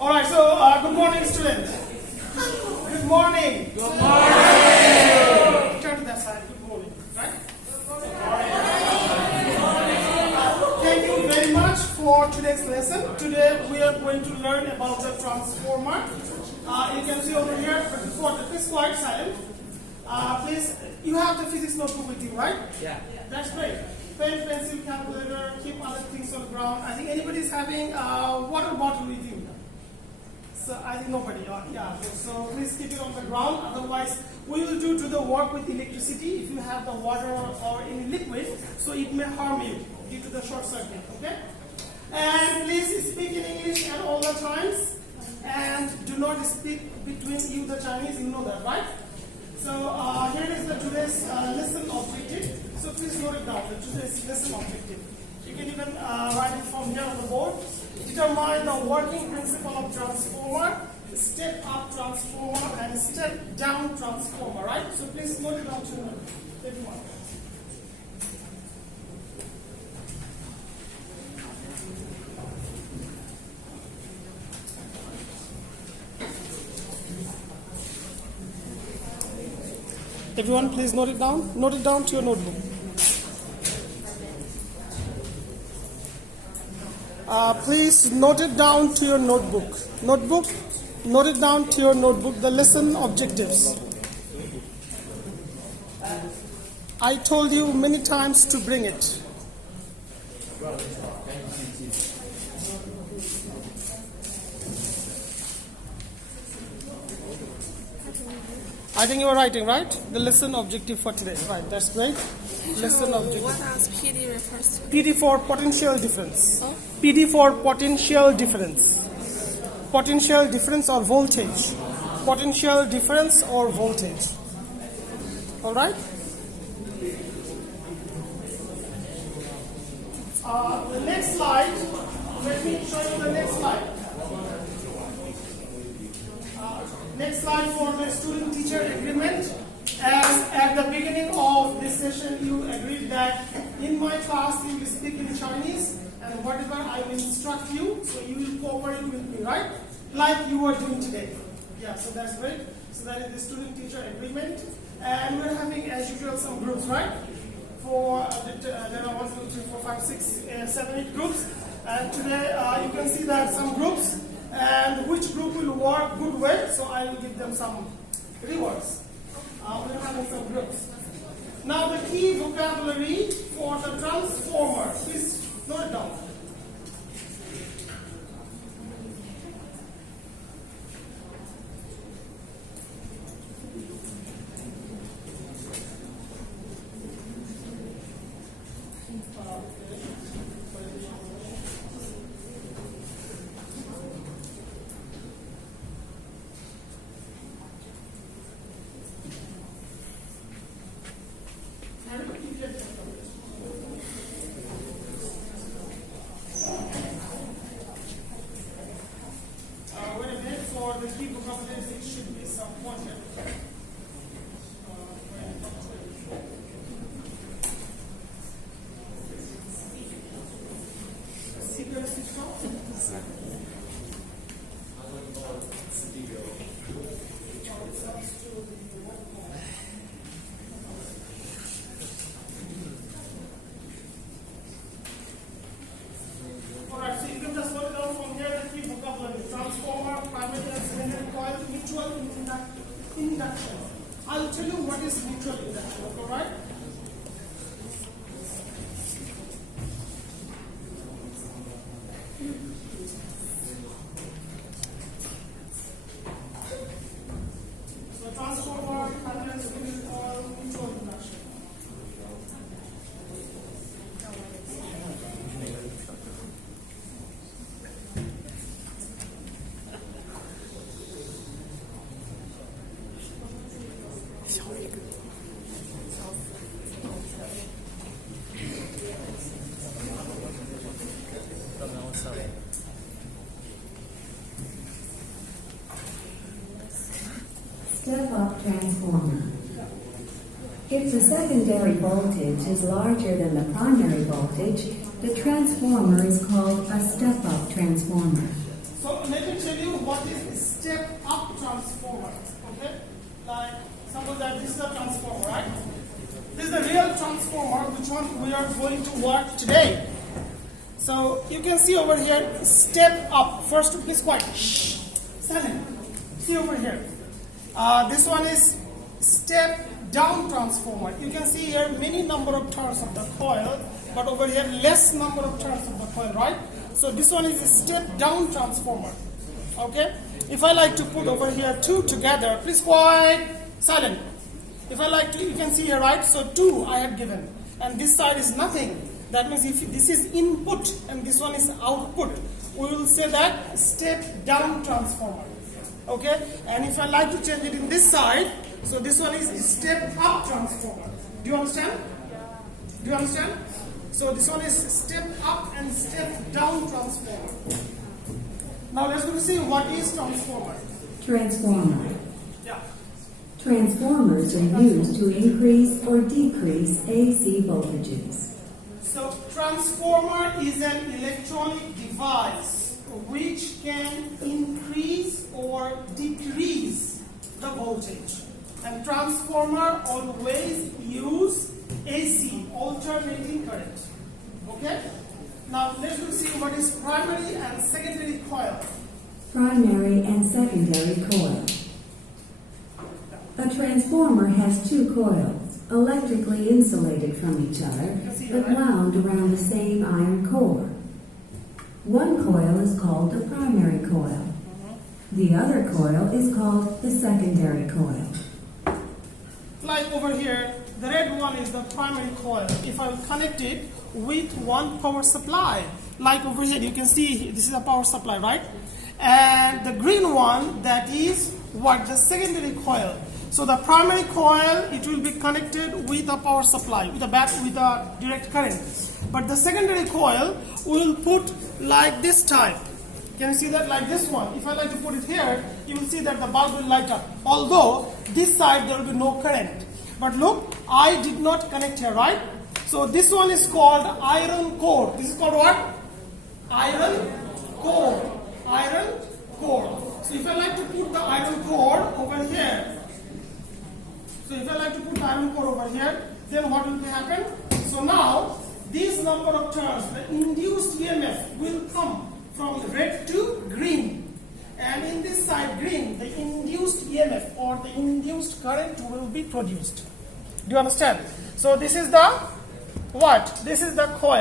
All right, so good morning, students. Good morning. Good morning. Turn to that side. Good morning. Right? Thank you very much for today's lesson. Today we are going to learn about the transformer. You can see over here, but before that, please quiet, silent. Please, you have the physics notebook with you, right? Yeah. That's great. Pen, pencil, calculator, keep other things on the ground. I think anybody is having a water bottle with you. So I think nobody. Yeah. So please keep it on the ground. Otherwise, we will do the work with electricity. If you have the water or any liquid, so it may harm you due to the short circuit. Okay. And please speak in English at all the times. And do not speak between you the Chinese. You know that, right? So here is the today's lesson objective. So please note it down. Today's lesson objective. You can even write it from here on the board. Determine the working principle of transformer, step up transformer, and step down transformer. Right? So please note it down to everyone. Everyone, please note it down. Note it down to your notebook. Please note it down to your notebook. Notebook, note it down to your notebook. The lesson objectives. I told you many times to bring it. I think you are writing, right? The lesson objective for today. Right, that's great. Lesson objective. What does PD refers to? PD for potential difference. Oh? PD for potential difference. Potential difference or voltage. Potential difference or voltage. All right? The next slide. Let me show you the next slide. Next slide for the student-teacher agreement. As at the beginning of this session, you agreed that in my class you will speak in Chinese, and whatever I will instruct you, so you will cooperate with me, right? Like you are doing today. Yeah, so that's great. So that is the student-teacher agreement, and we're having, as usual, some groups, right? For there are 1, 2, 3, 4, 5, 6, 7, 8 groups, and today you can see that some groups. And which group will work good way, so I will give them some rewards. We're having some groups. Now the key vocabulary for the transformer. Please note it down. The key vocabulary should be some content. Alright, so you can just note down from here the key vocabulary. Transformer, primary and secondary coil, mutual induction. I'll tell you what is mutual induction, alright? So transformer, primary and secondary coil, mutual induction. Step-up transformer. If the secondary voltage is larger than the primary voltage, the transformer is called a step-up transformer. So let me tell you what is a step-up transformer. Okay, like suppose that this is a transformer, right? This is the real transformer, which one we are going to work today. So you can see over here, step up. First, please quiet. Shh. Silent. See over here. This one is step down transformer. You can see here many number of turns of the coil, but over here less number of turns of the coil, right? So this one is a step down transformer. Okay. If I like to put over here two together, please quiet. Silent. If I like to, you can see here, right? So two I have given, and this side is nothing. That means if this is input and this one is output, we will say that step down transformer. Okay? And if I like to change it in this side, so this one is step up transformer. Do you understand? Do you understand? So this one is step up and step down transformer. Now let's go to see what is transformer. Transformer. Yeah. Transformers are used to increase or decrease AC voltages. So transformer is an electronic device which can increase or decrease the voltage. And transformer always use AC, alternating current. Okay? Now let's see what is primary and secondary coil. Primary and secondary coil. A transformer has two coils, electrically insulated from each other, but wound around the same iron core. One coil is called the primary coil. The other coil is called the secondary coil. Like over here, the red one is the primary coil. If I will connect it with one power supply, like over here, you can see this is a power supply, right? And the green one, that is what? The secondary coil. So the primary coil, it will be connected with a power supply, with a direct current. But the secondary coil, we will put like this type. Can you see that? Like this one. If I like to put it here, you will see that the bulb will light up. Although this side there will be no current. But look, I did not connect here, right? So this one is called iron core. This is called what? Iron core. Iron core. So if I like to put the iron core over here, so if I like to put the iron core over here, then what will happen? So now, these number of turns, the induced EMF will come from red to green. And in this side green, the induced EMF or the induced current will be produced. Do you understand? So this is the what? This is the coil.